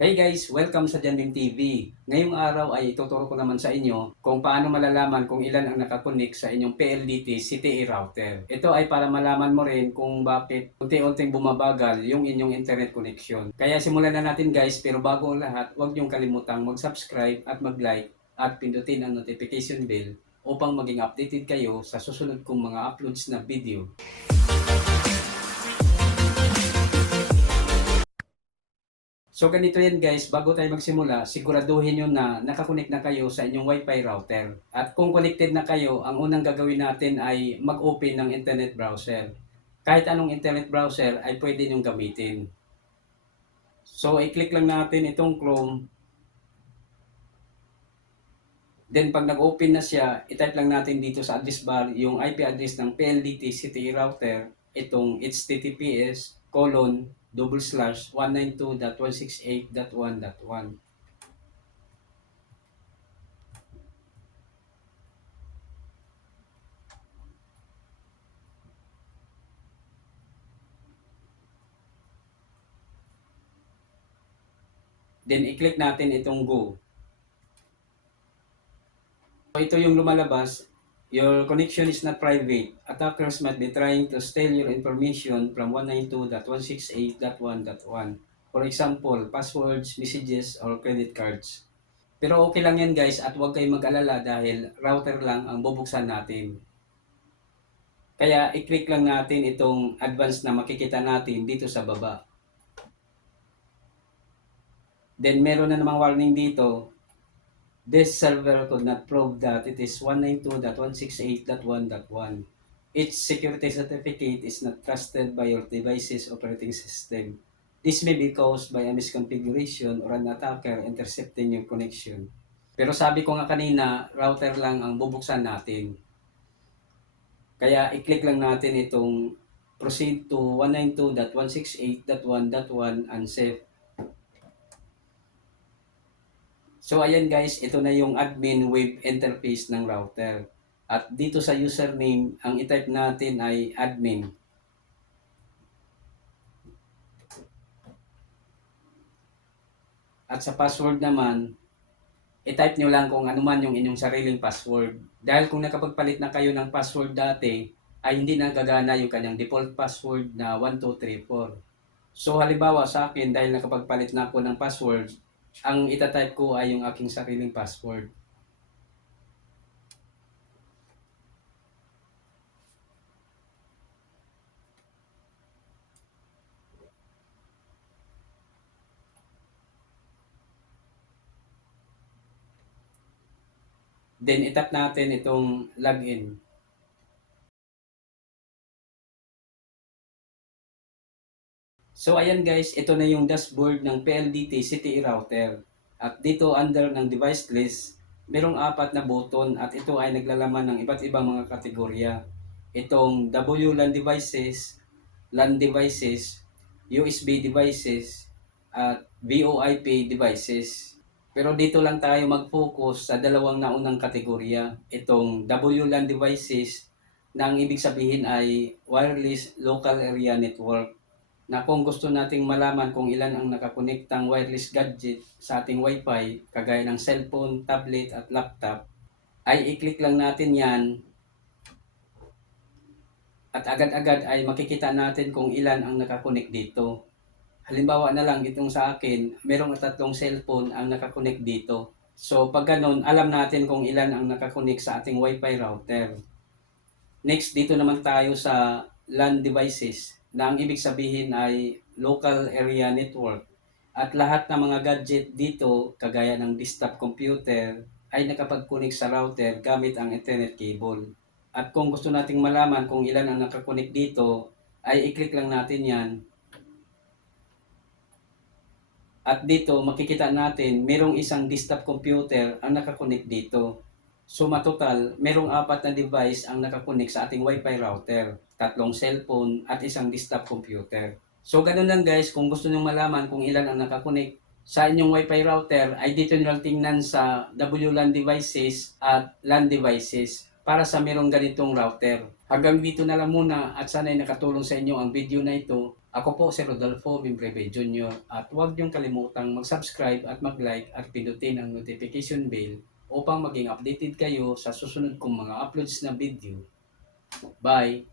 Hey guys, welcome sa Jandim TV. Ngayong araw ay ituturo ko naman sa inyo kung paano malalaman kung ilan ang nakakonek sa inyong PLDT CTE router. Ito ay para malaman mo rin kung bakit unti-unting bumabagal yung inyong internet connection. Kaya simulan na natin guys, pero bago ang lahat, huwag niyong kalimutang mag-subscribe at mag-like at pindutin ang notification bell upang maging updated kayo sa susunod kong mga uploads na video. So ganito yan guys, bago tayo magsimula, siguraduhin nyo na nakakonect na kayo sa inyong wifi router. At kung connected na kayo, ang unang gagawin natin ay mag-open ng internet browser. Kahit anong internet browser ay pwede nyong gamitin. So i-click lang natin itong Chrome. Then pag nag-open na siya, i-type lang natin dito sa address bar yung IP address ng PLDT CTE router, itong https colon double slash 192.168.1.1. Then i-click natin itong go. So ito yung lumalabas, Your connection is not private. Attackers might be trying to steal your information from 192.168.1.1. For example, passwords, messages, or credit cards. Pero okay lang yan guys at huwag kayong mag-alala dahil router lang ang bubuksan natin. Kaya i-click lang natin itong advance na makikita natin dito sa baba. Then meron na namang warning dito This server could not prove that it is 192.168.1.1. Its security certificate is not trusted by your device's operating system. This may be caused by a misconfiguration or an attacker intercepting your connection. Pero sabi ko nga kanina, router lang ang bubuksan natin. Kaya i-click lang natin itong proceed to 192.168.1.1 unsafe So ayan guys, ito na yung admin web interface ng router. At dito sa username, ang itype natin ay admin. At sa password naman, itype nyo lang kung ano man yung inyong sariling password. Dahil kung nakapagpalit na kayo ng password dati, ay hindi na gagana yung kanyang default password na 1234. So halimbawa sa akin, dahil nakapagpalit na ako ng password, ang itatype ko ay yung aking sariling password. Then itap natin itong login. So ayan guys, ito na yung dashboard ng PLDT CTE router. At dito under ng device list, merong apat na button at ito ay naglalaman ng iba't ibang mga kategorya. Itong WLAN devices, LAN devices, USB devices, at VoIP devices. Pero dito lang tayo mag-focus sa dalawang naunang kategorya. Itong WLAN devices na ang ibig sabihin ay Wireless Local Area Network na kung gusto nating malaman kung ilan ang nakakonektang wireless gadget sa ating wifi, kagaya ng cellphone, tablet at laptop, ay i-click lang natin yan at agad-agad ay makikita natin kung ilan ang nakakonek dito. Halimbawa na lang itong sa akin, merong tatlong cellphone ang nakakonek dito. So pag ganun, alam natin kung ilan ang nakakonek sa ating wifi router. Next, dito naman tayo sa LAN devices na ang ibig sabihin ay local area network. At lahat ng mga gadget dito, kagaya ng desktop computer, ay nakapag-connect sa router gamit ang Ethernet cable. At kung gusto nating malaman kung ilan ang nakakonect dito, ay i-click lang natin yan. At dito, makikita natin, merong isang desktop computer ang nakakonect dito. So matotal, merong apat na device ang nakakonect sa ating Wi-Fi router, tatlong cellphone at isang desktop computer. So ganun lang guys, kung gusto niyo malaman kung ilan ang nakakonect sa inyong Wi-Fi router, ay dito niyo lang tingnan sa WLAN devices at LAN devices para sa merong ganitong router. Hanggang dito na lang muna at sana'y nakatulong sa inyo ang video na ito Ako po si Rodolfo Mimbreve Jr. at huwag niyong kalimutang mag-subscribe at mag-like at pindutin ang notification bell upang maging updated kayo sa susunod kong mga uploads na video. Bye!